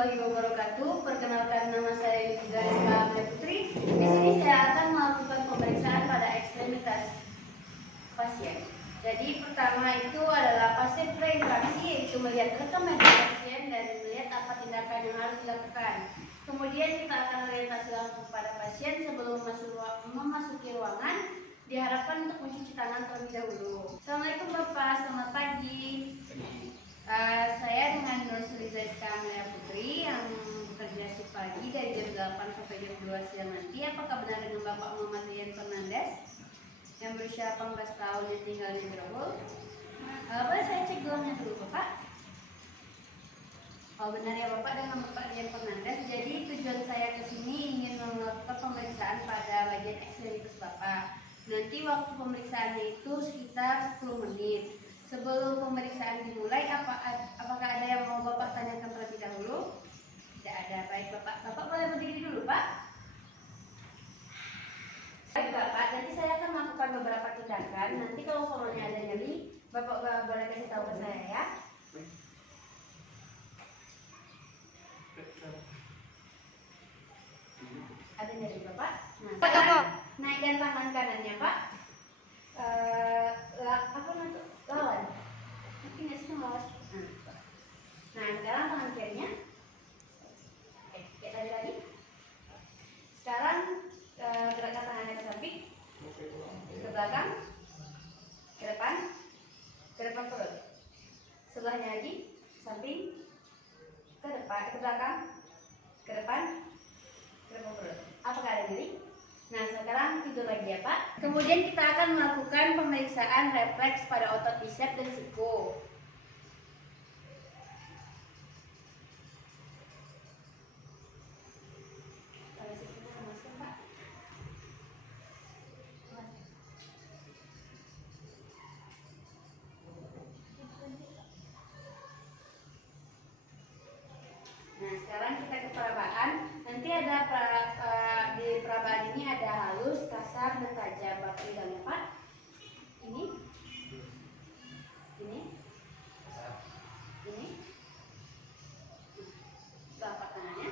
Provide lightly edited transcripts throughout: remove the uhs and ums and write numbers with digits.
warahmatullahi wabarakatuh. Perkenalkan, nama saya Liza Rizka Putri. Di sini saya akan melakukan pemeriksaan pada ekstremitas pasien. Jadi pertama itu adalah pasien preinteraksi, yaitu melihat rekam medis pasien dan melihat apa tindakan yang harus dilakukan. Kemudian kita akan orientasi langsung pada pasien sebelum memasuki ruangan. Diharapkan untuk mencuci tangan terlebih dahulu. Assalamualaikum Bapak, selamat pagi. Saya dengan Nurse Liza Rizka Putri yang bekerja shift pagi dari jam 8 sampai jam 2 siang nanti. Apakah benar dengan Bapak Muhammad Rian Fernandes yang berusia 18 tahun yang tinggal di Grogol? Boleh saya cek gelamnya dulu Bapak? Oh benar ya Bapak, dengan Bapak Rian Fernandes. Jadi tujuan saya ke sini ingin melakukan pemeriksaan pada bagian ekstremitas Bapak. Nanti waktu pemeriksaannya itu sekitar 10 menit. Sebelum pemeriksaan dimulai, apakah ada yang mau Bapak tanyakan terlebih dahulu? Tidak ada. Baik Bapak. Bapak boleh berdiri dulu Pak. Baik Bapak, nanti saya akan melakukan beberapa tindakan. Nanti kalau umpamanya ada nyeri, Bapak boleh kasih tahu ke saya ya. Ada nyeri Bapak? Nah, sekarang naikkan tangan kanannya Pak. Lawan. Mungkin nggak sih melawan. Nah, sekarang tangan kirinya. Oke, kayak tadi lagi. Sekarang gerakkan tangannya ke samping, ke belakang, ke depan perut. Sebelahnya lagi, samping, ke depan, ke belakang, ke depan perut. Apakah ada nyeri? Nah, sekarang tidur lagi ya Pak. Kemudian kita akan melakukan pemeriksaan refleks pada otot bicep dan siku. Nah, sekarang kita ke perabaan. Nanti ada di perabaan ini ada halus, kasar, dan tajam. Bapak lidahnya Pak. Ini, ini, telapak tangannya.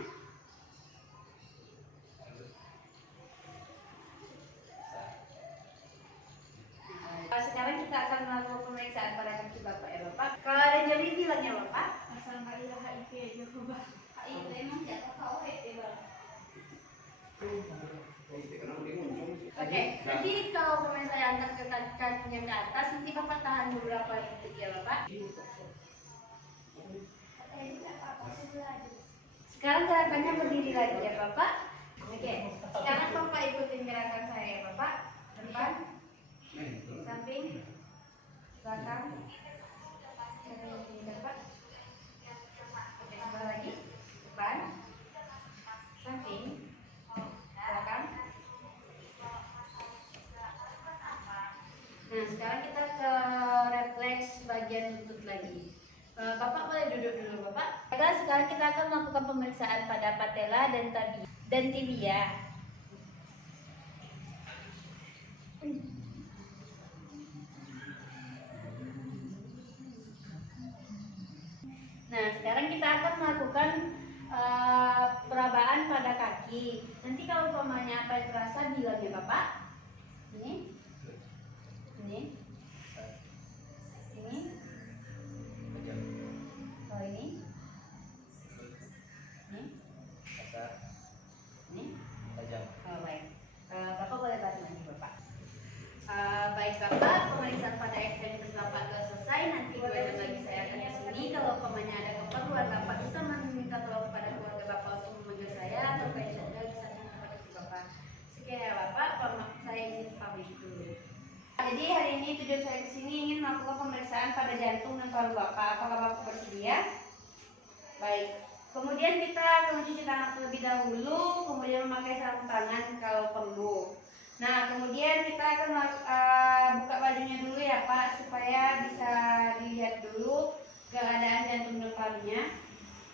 Sekarang kita akan melakukan pemeriksaan pada kaki Bapak ya Bapak. Kalau ada nyeri bilangnya Bapak. Asal nggak ada HIV aja Bapak. HIV emang jatuh tahu HIV Bapak. Oke, nanti kalau pemain saya angkat ke kakinya ke atas, nanti Bapak tahan beberapa detik ya Bapak. Sekarang gerakannya berdiri lagi ya Bapak. Oke, sekarang Bapak ikutin gerakan saya ya Bapak. Depan, samping, belakang, depan. Oke, sebelah lagi. Depan, samping, belakang. Nah, sekarang kita ke refleks bagian lutut lagi. Bapak boleh duduk dulu Bapak. Sekarang kita akan melakukan pemeriksaan pada patella dan tibia. Nah, sekarang kita akan melakukan perabaan pada kaki. Nanti kalau umpamanya apa yang terasa bilang ya Bapak. Ini, ini, oh ini, oh baik. Bapak boleh bantu lagi Bapak. Baik Bapak, pemeriksaan pada ekstremitas Bapak sudah selesai. Nanti 2 jam lagi saya akan ke sini. Kalau umpamanya ada keperluan Bapak bisa meminta tolong kepada keluarga Bapak untuk memanggil saya atau saya bisa kepada Bapak. Sekian ya Bapak, saya izin pamit dulu. Jadi hari ini tujuan saya ke sini ingin melakukan pemeriksaan pada jantung dan paru Bapak. Apakah Bapak bersedia? Baik. Kemudian kita akan mencuci tangan terlebih dahulu, kemudian memakai sarung tangan kalau perlu. Nah, kemudian kita akan buka bajunya dulu ya Pak, supaya bisa dilihat dulu keadaan jantung dan parunya.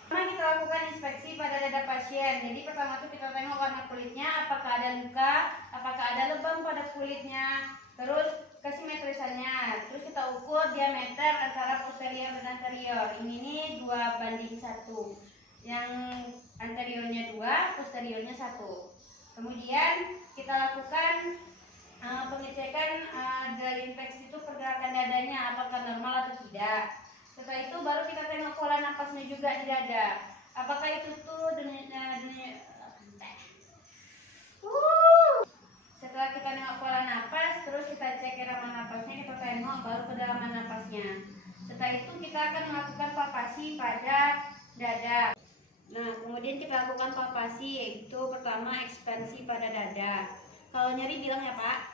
Pertama kita lakukan inspeksi pada dada pasien. Jadi pertama itu kita tengok warna kulitnya, apakah ada luka, apakah ada lebam pada kulitnya, terus kesimetrisannya. Terus kita ukur diameter antara posterior dan anterior. Ini 2:1. yang anteriornya 2, posteriornya 1. Kemudian kita lakukan pengecekan dari infeksi itu pergerakan dadanya apakah normal atau tidak. Setelah itu baru kita tengok pola napasnya juga di dada. Apakah itu tuh setelah kita nengok pola napas, terus kita cek irama napasnya, kita tengok baru kedalaman napasnya. Setelah itu kita akan melakukan palpasi pada dada. Nah, kemudian kita lakukan palpasi, yaitu pertama ekspansi pada dada. Kalau nyeri bilang ya Pak.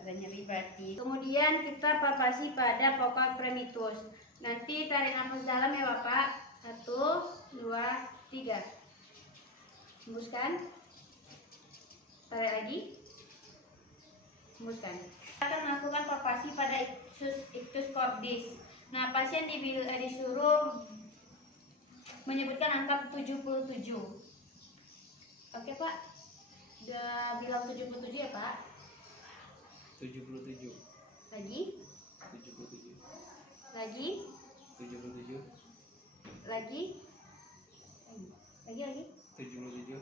Ada nyeri berarti. Kemudian kita palpasi pada vokal primitus. Nanti tarik nafas dalam ya Bapak. 1, 2, 3. Hembuskan. Tarik lagi. Hembuskan. Kita akan melakukan palpasi pada ictus cordis. Nah, pasien disuruh menyebutkan angka 77. Oke Pak. Udah bilang 77 ya Pak? 77. Lagi? 77. Lagi? 77. Lagi? Lagi? 77.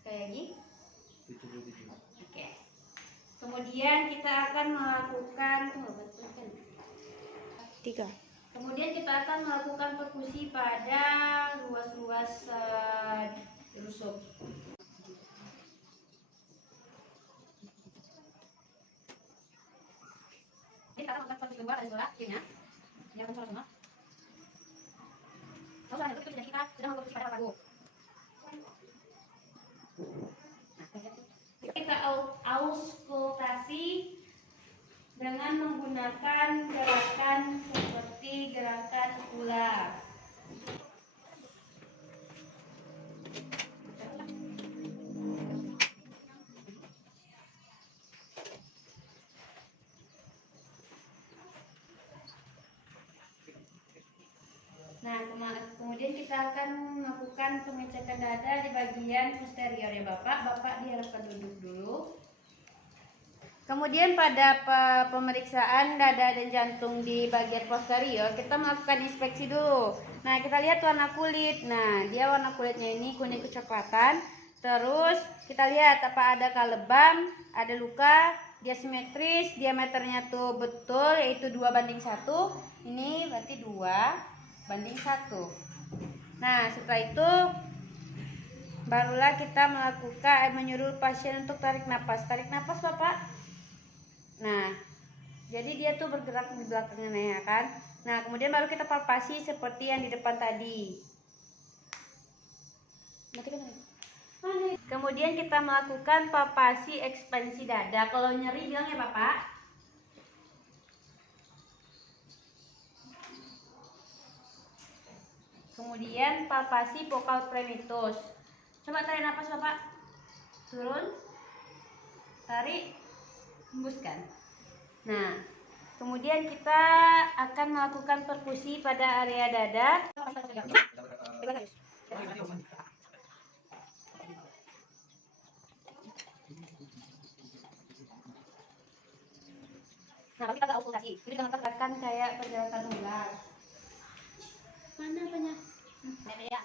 Sekali lagi? 77. Oke. Kemudian kita akan melakukan 3. Kemudian kita akan melakukan perkusi pada ruas-ruas rusuk. Kita akan melakukan perkusi luar dari sebelah kirinya. Ini akan semua. Tahu soalnya itu kita sedang melakukan perkusi pada ragu. Kita auskultasi dengan menggunakan gerakan seperti gerakan ular. Nah, kemudian kita akan melakukan pengecekan dada di bagian posterior ya Bapak. Bapak diharapkan duduk dulu. Kemudian pada pemeriksaan dada dan jantung di bagian posterior, kita melakukan inspeksi dulu. Nah, kita lihat warna kulit. Nah, dia warna kulitnya ini kuning kecoklatan. Terus kita lihat apa adakah lebam, ada luka, dia simetris, diameternya tuh betul yaitu 2:1. Ini berarti 2:1. Nah, setelah itu barulah kita menyuruh pasien untuk tarik napas. Tarik napas Bapak. Nah, jadi dia tuh bergerak di belakangnya ya kan. Nah, kemudian baru kita palpasi seperti yang di depan tadi. Kemudian kita melakukan palpasi ekspansi dada. Kalau nyeri bilang ya Bapak. Kemudian palpasi vokal primitus. Coba tarik nafas Bapak. Turun. Tarik. Hembuskan. Nah, kemudian kita akan melakukan perkusi pada area dada. Nah, kita nggak auskultasi. Jadi dengan pergerakan kayak pergerakan ular. Mana banyak? Ya,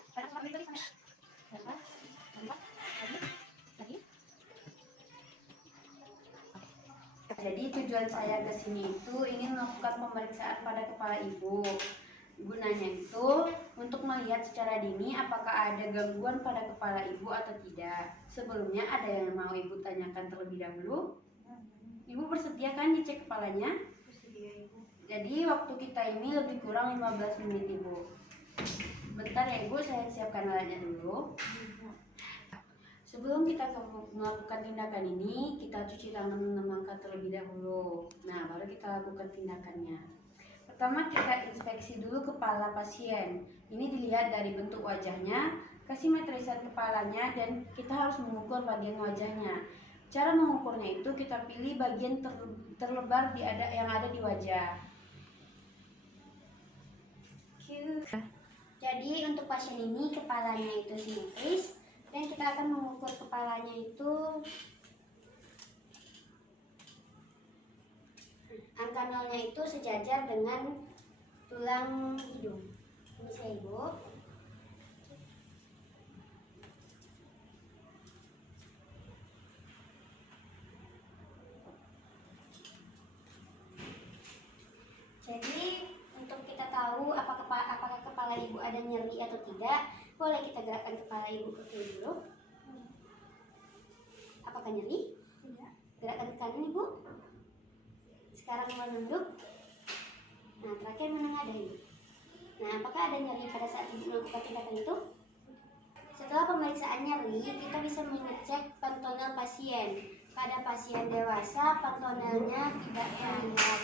Jadi tujuan saya ke sini itu ingin melakukan pemeriksaan pada kepala ibu. Gunanya itu untuk melihat secara dini apakah ada gangguan pada kepala ibu atau tidak. Sebelumnya ada yang mau ibu tanyakan terlebih dahulu? Ibu bersedia kan dicek kepalanya? Bersedia ibu. Jadi waktu kita ini lebih kurang 15 menit ibu. Bentar ya ibu, saya siapkan alatnya dulu. Sebelum kita melakukan tindakan ini, kita cuci tangan mengenalkan terlebih dahulu. Nah, baru kita lakukan tindakannya. Pertama kita inspeksi dulu kepala pasien. Ini dilihat dari bentuk wajahnya, kesimetrisan kepalanya, dan kita harus mengukur bagian wajahnya. Cara mengukurnya itu kita pilih bagian terlebar yang ada di wajah. Jadi untuk pasien ini kepalanya itu simetris dan kita akan mengukur kepalanya itu Angka nolnya itu sejajar dengan tulang hidung. Bisa Ibu. Jadi untuk kita tahu apakah kepala Ibu ada nyeri atau tidak, boleh kita gerakkan kepala Ibu ke kiri dulu. Apakah nyeri? Tidak. Gerakkan ke kanan Ibu. Sekarang menunduk. Nah, terakhir menengadah Ibu. Nah, apakah ada nyeri pada saat Ibu melakukan tindakan itu? Setelah pemeriksaan nyeri, kita bisa mengecek pantonel pasien. Pada pasien dewasa, pantonelnya tidak terlihat.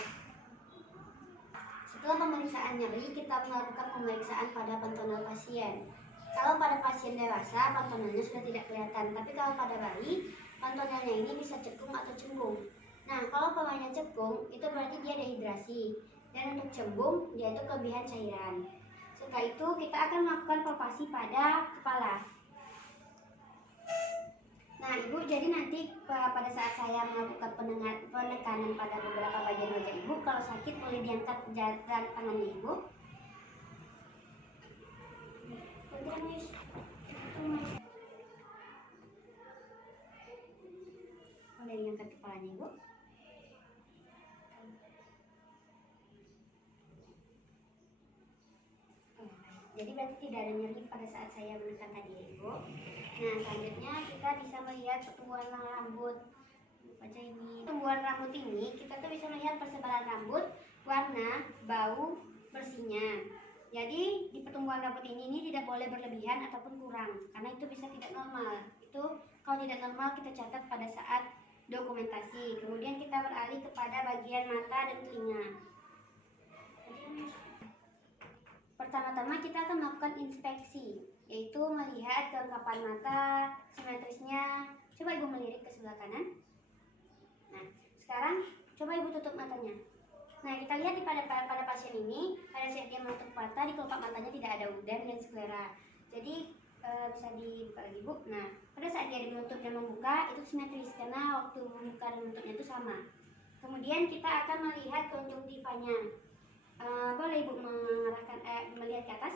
Setelah pemeriksaan nyeri, kita melakukan pemeriksaan pada pantonel pasien. Kalau pada pasien dewasa, pantonelnya sudah tidak kelihatan. Tapi kalau pada bayi, pantonelnya ini bisa cekung atau cembung. Nah, kalau pemainnya cekung, itu berarti dia dehidrasi. Dan untuk cembung, dia itu kelebihan cairan. Setelah itu, kita akan melakukan palpasi pada kepala. Nah, Ibu, jadi nanti pada saat saya melakukan penekanan pada beberapa bagian wajah Ibu, kalau sakit boleh diangkat tangannya Ibu. Boleh diangkat kepalanya Ibu. Jadi berarti tidak ada nyeri pada saat saya menekan tadi ya Ibu. Nah, selanjutnya kita bisa melihat pertumbuhan rambut. Baca ini. Pertumbuhan rambut ini kita tuh bisa melihat persebaran rambut, warna, bau, bersihnya. Jadi di pertumbuhan rambut ini tidak boleh berlebihan ataupun kurang, karena itu bisa tidak normal. Itu kalau tidak normal kita catat pada saat dokumentasi. Kemudian kita beralih kepada bagian mata dan telinga. Pertama-tama kita akan melakukan inspeksi, yaitu melihat kelengkapan mata, simetrisnya. Coba Ibu melirik ke sebelah kanan. Nah, sekarang coba Ibu tutup matanya. Nah, kita lihat pada pasien ini, pada saat dia menutup mata, di kelopak matanya tidak ada udan dan sklera. Jadi bisa dibuka lagi Bu. Nah, pada saat dia menutup dan membuka itu simetris karena waktu membuka dan menutupnya itu sama. Kemudian kita akan melihat konjungtivanya. Boleh Ibu mengarahkan melihat ke atas.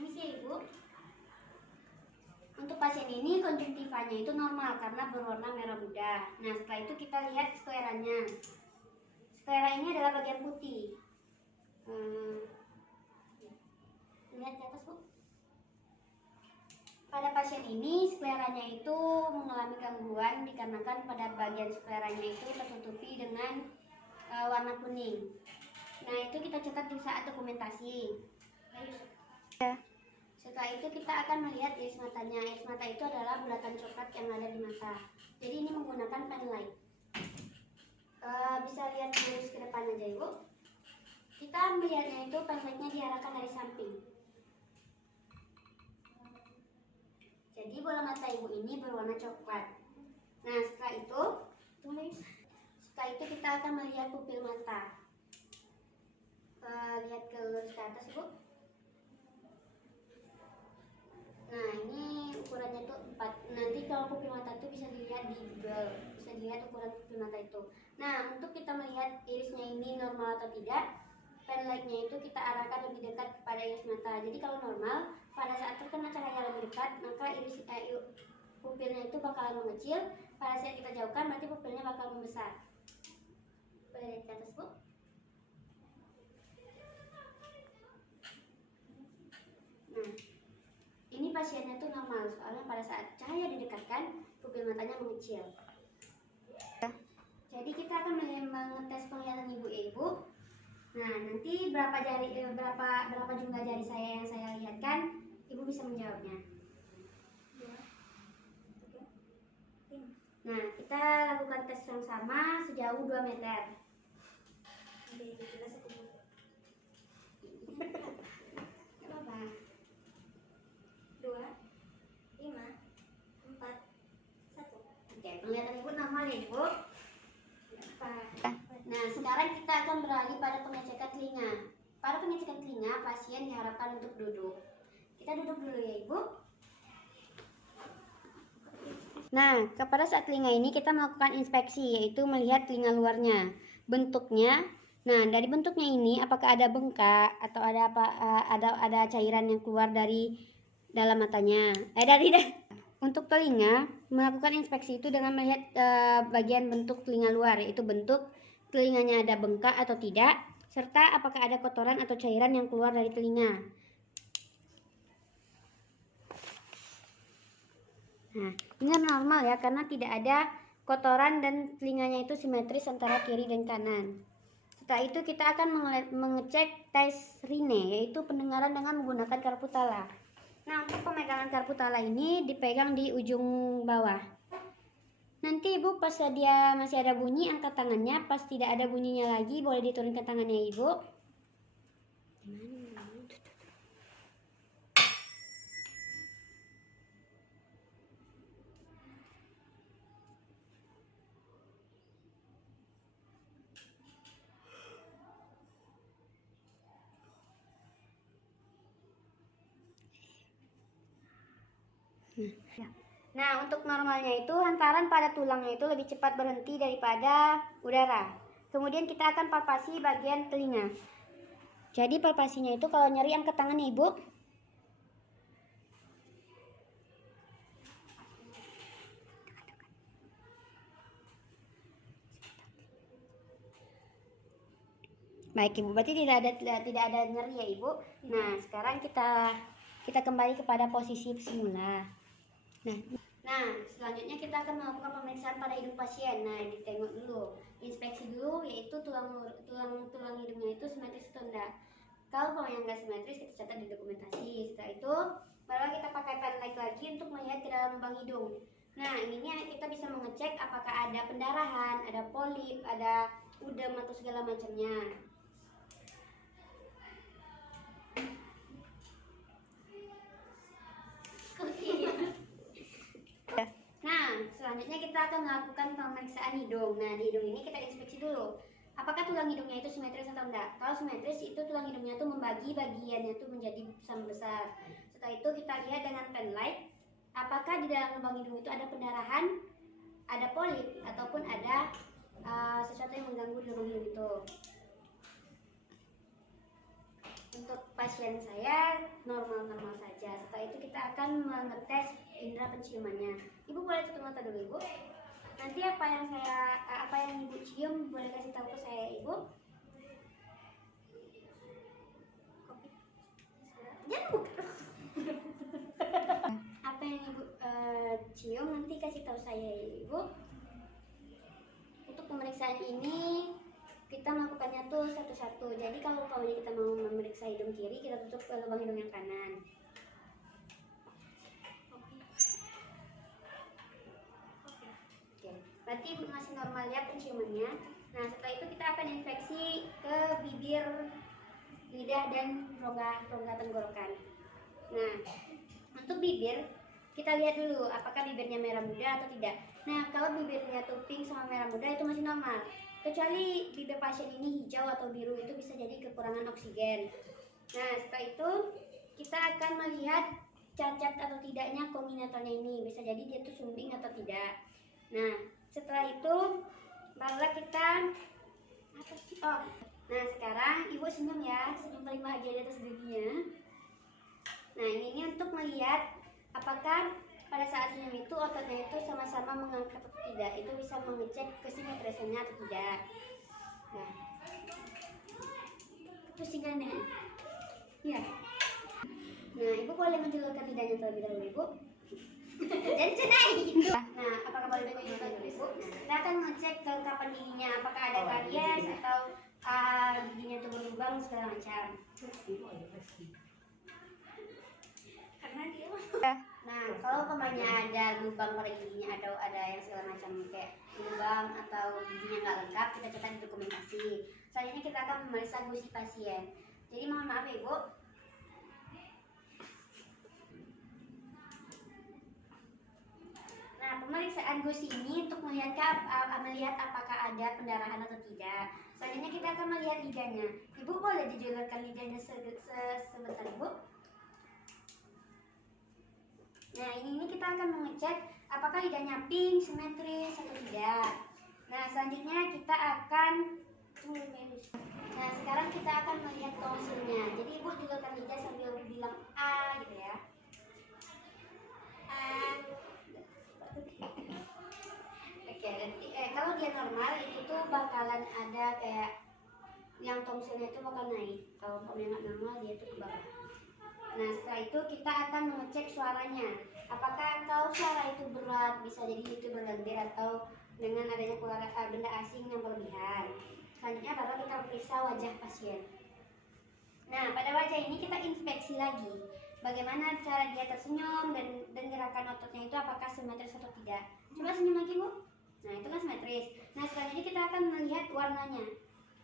Ini sih Ibu. Untuk pasien ini konjungtivanya itu normal karena berwarna merah muda. Nah, setelah itu kita lihat skleranya. Sklera ini adalah bagian putih. Lihat ke atas Bu. Pada pasien ini skleranya itu mengalami gangguan dikarenakan pada bagian skleranya itu tertutupi dengan warna kuning. Nah, itu kita catat di saat dokumentasi. Setelah itu kita akan melihat iris matanya. Iris mata itu adalah bulatan coklat yang ada di mata. Jadi ini menggunakan pen light. Bisa lihat lurus ke depan aja Ibu. Kita melihatnya itu pen lightnya diarahkan dari samping. Jadi bola mata Ibu ini berwarna coklat. Nah, setelah itu kita akan melihat pupil mata. Lihat ke lurus ke atas Ibu. Nah, ini ukurannya itu 4. Nanti kalau pupil mata itu bisa dilihat di Google, bisa dilihat ukuran pupil mata itu. Nah, untuk kita melihat irisnya ini normal atau tidak, pen lightnya itu kita arahkan lebih dekat kepada iris mata. Jadi kalau normal, pada saat terkena cahaya lebih dekat, maka pupilnya itu bakalan mengecil. Pada saat kita jauhkan, berarti pupilnya bakal membesar. Boleh lihat ke atas Bu. Nah, ini pasiennya tuh normal, soalnya pada saat cahaya didekatkan, pupil matanya mengecil. Jadi kita akan mengetes penglihatan Ibu. Nah, nanti berapa jumlah jari saya yang saya lihatkan, Ibu bisa menjawabnya. Nah, kita lakukan tes yang sama sejauh 2 meter. Kenapa? 2, 5, 4, 1. Oke, penglihatan Ibu normal ya Ibu. Nah, sekarang kita akan beralih pada pengecekan telinga. Pada pengecekan telinga, pasien diharapkan untuk duduk. Kita duduk dulu ya Ibu. Nah, pada saat telinga ini kita melakukan inspeksi, yaitu melihat telinga luarnya. bentuknya. Nah, dari bentuknya ini apakah ada bengkak atau ada apa, ada cairan yang keluar dari dalam matanya, untuk telinga, melakukan inspeksi itu dengan melihat bagian bentuk telinga luar, yaitu bentuk telinganya ada bengkak atau tidak, serta apakah ada kotoran atau cairan yang keluar dari telinga. Nah, ini normal ya, karena tidak ada kotoran dan telinganya itu simetris antara kiri dan kanan. Setelah itu kita akan mengecek tes rine, yaitu pendengaran dengan menggunakan karpu tala. Nah, untuk pemegangan karpu tala ini dipegang di ujung bawah. Nanti ibu pas dia masih ada bunyi angkat tangannya, pas tidak ada bunyinya lagi boleh diturunkan tangannya ibu. Nah, untuk normalnya itu hantaran pada tulangnya itu lebih cepat berhenti daripada udara. Kemudian kita akan palpasi bagian telinga. Jadi palpasinya itu kalau nyeri angkat tangan ibu. Baik ibu, berarti tidak ada nyeri ya ibu. Nah, sekarang kita kembali kepada posisi semula. Nah, selanjutnya kita akan melakukan pemeriksaan pada hidung pasien. Nah, ditengok dulu, inspeksi dulu, yaitu tulang hidungnya itu simetris atau enggak. Kalau yang enggak simetris kita catat di dokumentasi. Setelah itu baru kita pakai pen light lagi untuk melihat ke dalam lubang hidung. Nah, ini kita bisa mengecek apakah ada pendarahan, ada polip, ada udem atau segala macamnya. Nah, selanjutnya kita akan melakukan pemeriksaan hidung. Nah, di hidung ini kita inspeksi dulu. Apakah tulang hidungnya itu simetris atau enggak? Kalau simetris itu tulang hidungnya itu membagi bagiannya itu menjadi sama besar. Setelah itu kita lihat dengan pen light, apakah di dalam lubang hidung itu ada pendarahan, ada polip, ataupun ada sesuatu yang mengganggu di lubang hidung itu. Untuk pasien saya normal-normal saja. Setelah itu kita akan mengetes indera penciumannya. Ibu boleh tutup mata dulu ibu. Nanti apa yang ibu cium boleh kasih tahu ke saya ibu. Jangan buka. Apa yang ibu cium nanti kasih tahu saya ibu. Untuk pemeriksaan ini kita melakukannya tuh satu-satu. Jadi kalau kita mau memeriksa hidung kiri, kita tutup lubang hidung yang kanan. Berarti masih normal ya penciumannya. Nah, setelah itu kita akan infeksi ke bibir, lidah, dan rongga tenggorokan. Nah, untuk bibir kita lihat dulu apakah bibirnya merah muda atau tidak. Nah, kalau bibirnya tuh pink sama merah muda itu masih normal. Kecuali bibir pasien ini hijau atau biru, itu bisa jadi kekurangan oksigen. Nah, setelah itu kita akan melihat cacat atau tidaknya kongenitalnya ini. Bisa jadi dia tuh sumbing atau tidak. Nah, setelah itu barulah kita nah sekarang ibu senyum ya, senyum paling bahagia di atas dunia. Nah, ini untuk melihat apakah pada saat senyum itu ototnya itu sama-sama mengangkat atau tidak. Itu bisa mengecek kesimetrisannya atau tidak. Nah, pusingannya ya. Nah, ibu boleh menjulurkan lidahnya terlebih dahulu ibu. Dan cenai. Nah, apakah boleh menunjukkan dulu ibu? Kita akan ngecek kelengkapan giginya, apakah ada karies atau giginya itu berlubang segala macam. Karena dia. Nah, kalau umpamanya ada lubang pada giginya atau ada yang segala macam kayak lubang atau giginya nggak lengkap, kita catat di dokumentasi. Selanjutnya kita akan memeriksa gusi pasien. Jadi mohon maaf ya ibu. Nah, pemeriksaan gusi ini untuk melihat apakah ada pendarahan atau tidak. Selanjutnya kita akan melihat lidahnya. Ibu boleh dijulurkan lidahnya sebentar ibu. Nah, ini kita akan mengecek apakah lidahnya pink, simetris atau tidak. Nah, selanjutnya kita akan Nah, sekarang kita akan melihat tonsilnya. Jadi ibu julurkan lidah sambil bilang A gitu ya. A. Oke, nanti kalau dia normal itu tuh bakalan ada kayak yang tonsilnya itu bakal naik. Kalau nggak normal dia tuh ke bawah. Nah, setelah itu kita akan mengecek suaranya. Apakah kalau suara itu berat, bisa jadi itu berlendir atau dengan adanya benda asing yang berlebihan. Selanjutnya baru kita periksa wajah pasien. Nah, pada wajah ini kita inspeksi lagi. Bagaimana cara dia tersenyum dan gerakan ototnya itu apakah simetris atau tidak. Coba senyum lagi, Bu. Nah, itu kan simetris. Nah, selanjutnya kita akan melihat warnanya.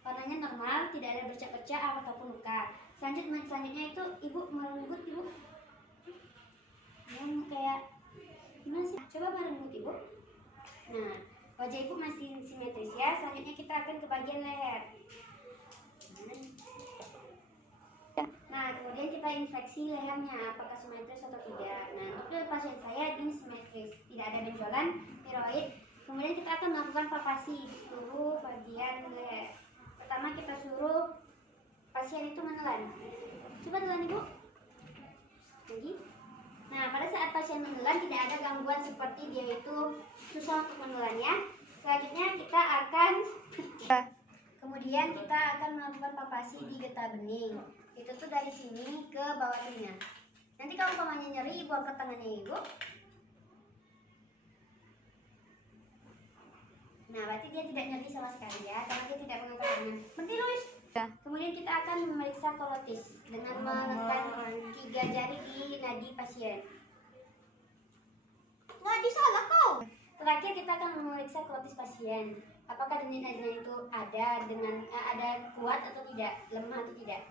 Warnanya normal, tidak ada bercak-bercak ataupun luka. Selanjutnya itu ibu merenggut ibu. Yang kayak gimana sih? Coba merenggut ibu. Nah, wajah ibu masih simetris ya. Selanjutnya kita akan ke bagian leher. Nah, kemudian kita inspeksi lehernya apakah simetris atau tidak. Nah, untuk pasien saya ini simetris, tidak ada benjolan, tiroid. Kemudian kita akan melakukan palpasi di seluruh bagian leher. Pertama kita suruh pasien itu menelan. Coba telan ibu. Lagi. Nah, pada saat pasien menelan tidak ada gangguan seperti dia itu susah untuk menelannya. Selanjutnya kita akan melakukan palpasi di getah bening. Itu tuh dari sini ke bawah telinga. Nanti kalau umpamanya nyeri, ibu angkat tangannya ibu. Nah, berarti dia tidak nyeri sama sekali ya, karena dia tidak mengangkat tangan. Berhenti, Luis. Kemudian kita akan memeriksa kolotis dengan menekan 3 jari di nadi pasien. Nadi salah kau. Terakhir kita akan memeriksa kolotis pasien. Apakah denyut nadinya itu ada kuat atau tidak, lemah atau tidak.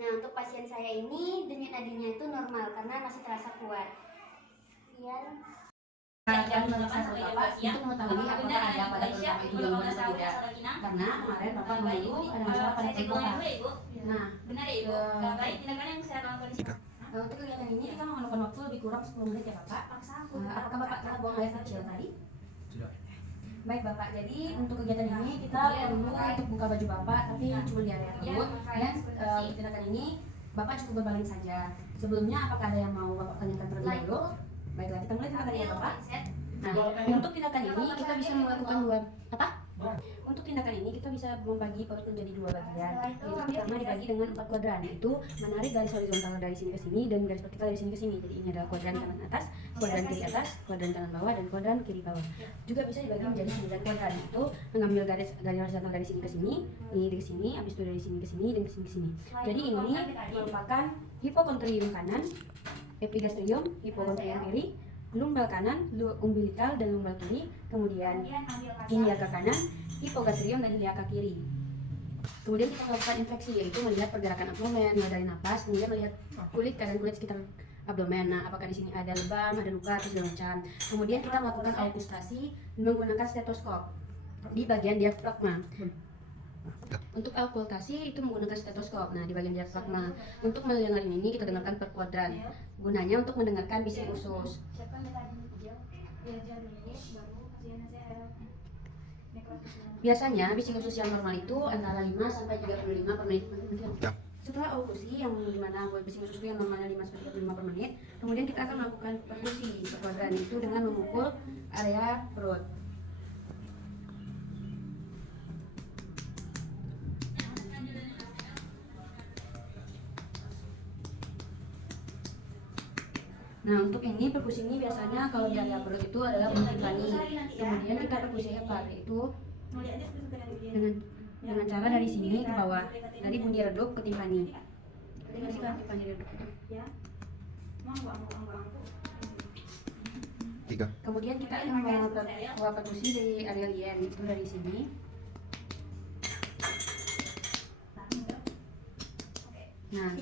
Nah, untuk pasien saya ini denyut nadinya itu normal karena masih terasa kuat. Akan memeriksa Bapak untuk mengetahui apakah ada pada program itu gangguan atau tidak. Karena kemarin Bapak mengeluh ada masalah pada tenggorokan. Nah, benar ya Ibu. Baik, tindakan yang saya lakukan di sini. untuk kegiatan ini kita memakan waktu lebih kurang 10 menit ya Bapak. Apakah Bapak telah buang air kecil tadi? Sudah. Baik Bapak, jadi untuk kegiatan ini kita perlu untuk buka baju Bapak, tapi cuma di area perut. Dan tindakan ini Bapak cukup berbaring saja. Sebelumnya apakah ada yang mau Bapak tanyakan terlebih dahulu? Baiklah, kita mulai tindakan ya Bapak. Nah, untuk tindakan ini kita bisa melakukan Untuk tindakan ini kita bisa membagi perut menjadi 2 bagian. Yaitu pertama dibagi dengan 4 kuadran, yaitu menarik garis horizontal dari sini ke sini dan garis vertikal dari sini ke sini. Jadi ini adalah kuadran kanan atas, kuadran kiri atas, kuadran kanan bawah, dan kuadran kiri bawah. Juga bisa dibagi menjadi 9 kuadran, yaitu mengambil garis horizontal dari sini ke sini, ini ke sini, habis itu dari sini ke sini, dan ke sini ke sini. Jadi ini merupakan hipokontrium kanan, epigastrium, hipokontrium kiri, lumbal kanan, umbilikal dan lumbal kiri, kemudian iliaka kanan, hipogastrium dan iliaka kiri. Kemudian kita melakukan infeksi, yaitu melihat pergerakan abdomen, dari napas, kemudian melihat keadaan kulit sekitar abdomen. Nah, apakah di sini ada lebam, ada luka atau segala macam. Kemudian kita melakukan augustasi menggunakan stetoskop di bagian diafragma. Untuk auskultasi itu menggunakan stetoskop. Nah, di bagian diafragma. Untuk mendengar ini kita dengarkan per kuadran. Gunanya untuk mendengarkan bising usus. Biasanya bising usus yang normal itu antara 5 sampai 35 per menit. Setelah okusi yang dimana bising usus yang normalnya 5 sampai 35 per menit, kemudian kita akan melakukan perkusi per kuadran itu dengan memukul area perut. Nah, untuk ini perkusi ini biasanya kalau di area perut itu adalah timpani. Kemudian kita perkusi hepat, yaitu dengan cara dari sini ke bawah, dari bunyi redup ke timpani. Kasihkan timpani redup. Kemudian kita akan melakukan perkusi dari area lien, itu dari sini. Nah,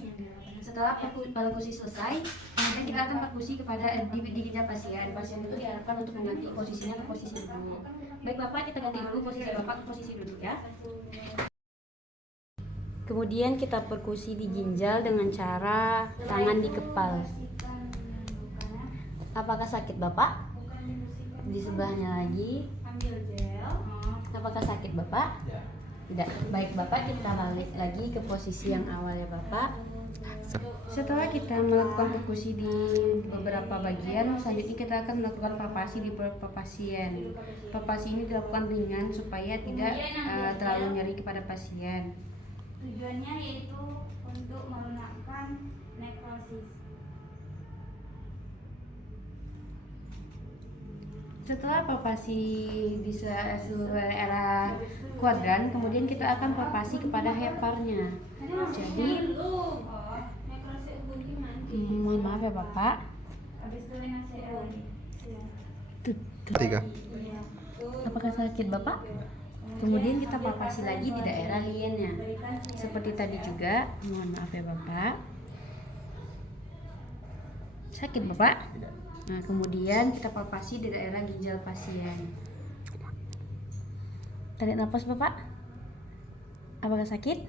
setelah perkusi selesai, kemudian kita akan perkusi kepada di ginjal pasien. Pasien itu diharapkan untuk mengganti posisinya ke posisi duduk. Baik Bapak, kita ganti dulu posisi Bapak ke posisi duduk ya. Kemudian kita perkusi di ginjal dengan cara tangan dikepal. Apakah sakit Bapak? Di sebelahnya lagi. Apakah sakit Bapak? Ya. Tidak. Baik Bapak, kita balik lagi ke posisi yang awal ya Bapak. Setelah kita melakukan perkusi di beberapa bagian, selanjutnya kita akan melakukan palpasi di beberapa pasien. Palpasi ini dilakukan ringan supaya tidak terlalu nyeri kepada pasien. Tujuannya yaitu untuk melunakkan nekrosis. Setelah palpasi di seluruh area kuadran, kemudian kita akan palpasi kepada heparnya. Jadi, Nekrosis ubun gimana? mohon maaf ya Bapak. Habis itu NaCl. Tiga. Apakah sakit Bapak? Kemudian kita palpasi lagi di daerah liennya. Seperti tadi juga, mohon maaf ya Bapak. Sakit Bapak? Nah, kemudian kita palpasi di daerah ginjal pasien. Tarik nafas Bapak. Apakah sakit?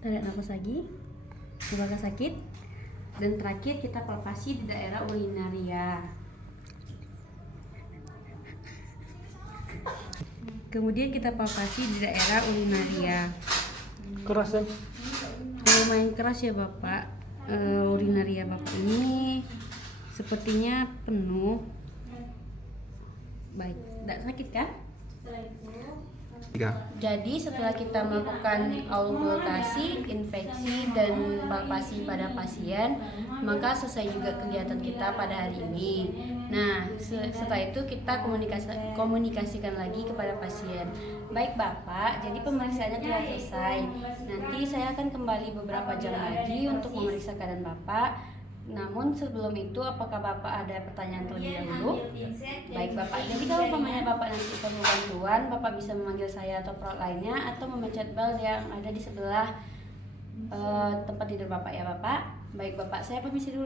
Tarik nafas lagi. Apakah sakit? Dan terakhir kita palpasi di daerah urinaria. Kemudian kita palpasi di daerah urinaria. Keras ya? Lumayan keras ya Bapak. Urinaria Bapak ini sepertinya penuh. Baik, tidak sakit kan? Tiga. Jadi setelah kita melakukan auskultasi, infeksi, dan palpasi pada pasien, maka selesai juga kegiatan kita pada hari ini. Nah, setelah itu kita komunikasikan lagi kepada pasien. Baik Bapak, jadi pemeriksaannya telah selesai. Nanti saya akan kembali beberapa jam lagi untuk memeriksa keadaan Bapak. Namun sebelum itu, apakah Bapak ada pertanyaan terlebih dahulu? Baik Bapak, jadi kalau umpamanya Bapak nanti perlu bantuan, Bapak bisa memanggil saya atau perawat lainnya, atau memencet bel yang ada di sebelah tempat tidur Bapak ya Bapak. Baik Bapak, saya permisi dulu.